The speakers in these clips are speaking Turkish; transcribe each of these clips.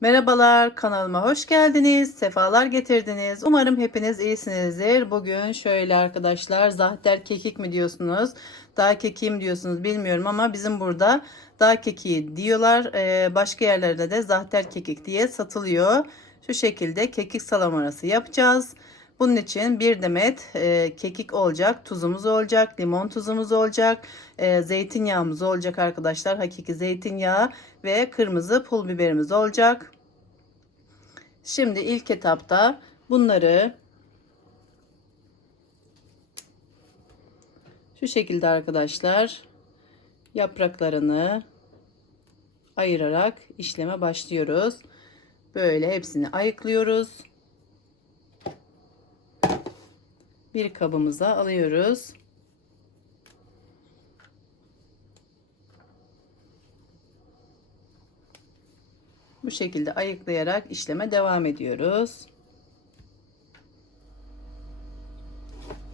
Merhabalar kanalıma hoş geldiniz. Sefalar getirdiniz. Umarım hepiniz iyisinizdir. Bugün şöyle arkadaşlar zahter kekik mi diyorsunuz? Dağ kekiği mi diyorsunuz bilmiyorum ama bizim burada dağ kekiği diyorlar. Ee, başka yerlerde de zahter kekik diye satılıyor. Şu şekilde kekik salamarası yapacağız. Bunun için bir demet e, kekik olacak, tuzumuz olacak, limon tuzumuz olacak, e, zeytinyağımız olacak arkadaşlar. Hakiki zeytinyağı ve kırmızı pul biberimiz olacak. Şimdi ilk etapta bunları şu şekilde arkadaşlar yapraklarını ayırarak işleme başlıyoruz. Böyle hepsini ayıklıyoruz. Bir kabımıza alıyoruz. Bu şekilde ayıklayarak işleme devam ediyoruz.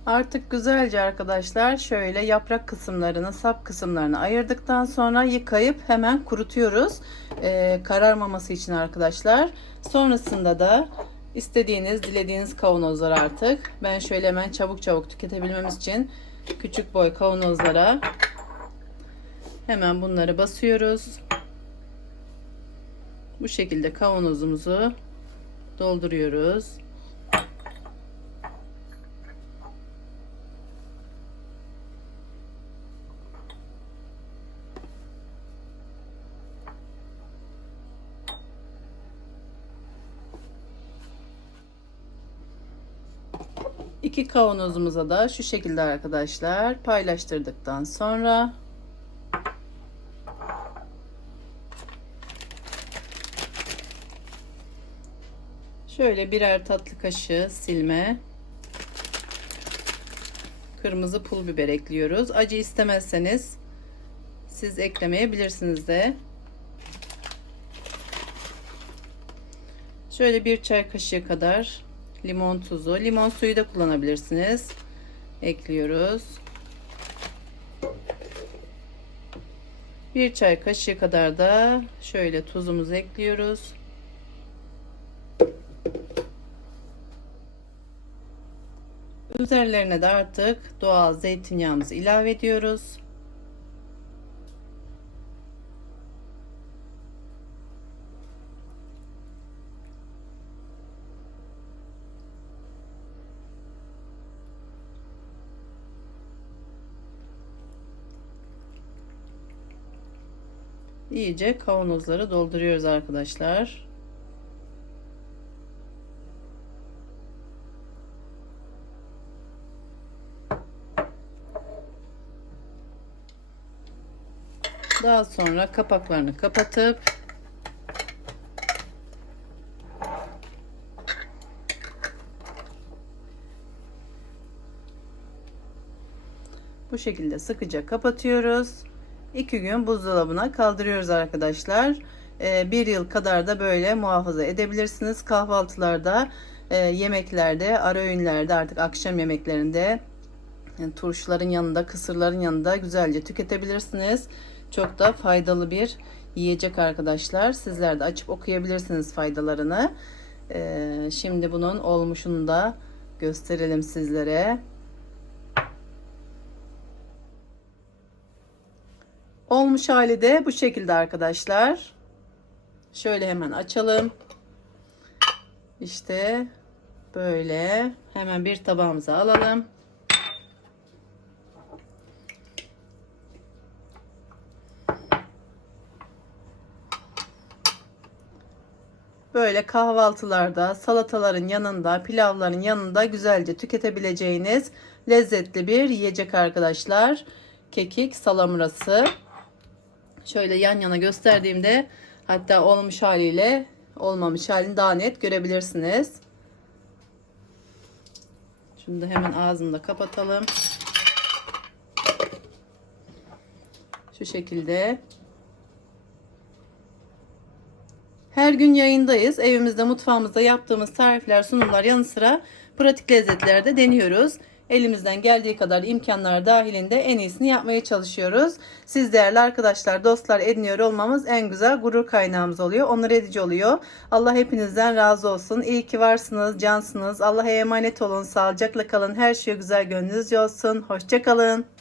Artık güzelce arkadaşlar şöyle yaprak kısımlarını, sap kısımlarını ayırdıktan sonra yıkayıp hemen kurutuyoruz. Ee, kararmaması için arkadaşlar. Sonrasında da İstediğiniz, dilediğiniz kavanozlar artık. Ben şöyle hemen çabuk çabuk tüketebilmemiz için küçük boy kavanozlara hemen bunları basıyoruz. Bu şekilde kavanozumuzu dolduruyoruz. İki kavanozumuza da şu şekilde arkadaşlar paylaştırdıktan sonra şöyle birer tatlı kaşığı silme kırmızı pul biber ekliyoruz. Acı istemezseniz siz eklemeyebilirsiniz de. Şöyle bir çay kaşığı kadar limon tuzu. Limon suyu da kullanabilirsiniz. Ekliyoruz. Bir çay kaşığı kadar da şöyle tuzumuzu ekliyoruz. Üzerlerine de artık doğal zeytinyağımızı ilave ediyoruz. İyice kavanozları dolduruyoruz arkadaşlar. Daha sonra kapaklarını kapatıp bu şekilde sıkıca kapatıyoruz. 2 gün buzdolabına kaldırıyoruz arkadaşlar. E, bir yıl kadar da böyle muhafaza edebilirsiniz. Kahvaltılarda, e, yemeklerde, ara öğünlerde artık akşam yemeklerinde turşuların yanında, kısırların yanında güzelce tüketebilirsiniz. Çok da faydalı bir yiyecek arkadaşlar. Sizler de açıp okuyabilirsiniz faydalarını. Ee, şimdi bunun olmuşunu da gösterelim sizlere. Olmuş hali de bu şekilde arkadaşlar. Şöyle hemen açalım. İşte böyle hemen bir tabağımıza alalım. Böyle kahvaltılarda, salataların yanında, pilavların yanında güzelce tüketebileceğiniz lezzetli bir yiyecek arkadaşlar. Kekik salamurası. Şöyle yan yana gösterdiğimde hatta olmuş haliyle olmamış halini daha net görebilirsiniz. Şunu da hemen ağzını da kapatalım. Şu şekilde. Her gün yayındayız. Evimizde, mutfağımızda yaptığımız tarifler, sunumlar yanı sıra pratik lezzetler de deniyoruz. Elimizden geldiği kadar imkanlar dahilinde en iyisini yapmaya çalışıyoruz. Siz değerli arkadaşlar, dostlar ediniyor olmamız en güzel gurur kaynağımız oluyor. Onur edici oluyor. Allah hepinizden razı olsun. İyi ki varsınız, cansınız. Allah'a emanet olun. Sağlıcakla kalın. Her şey güzel gönlünüzce olsun. Hoşçakalın.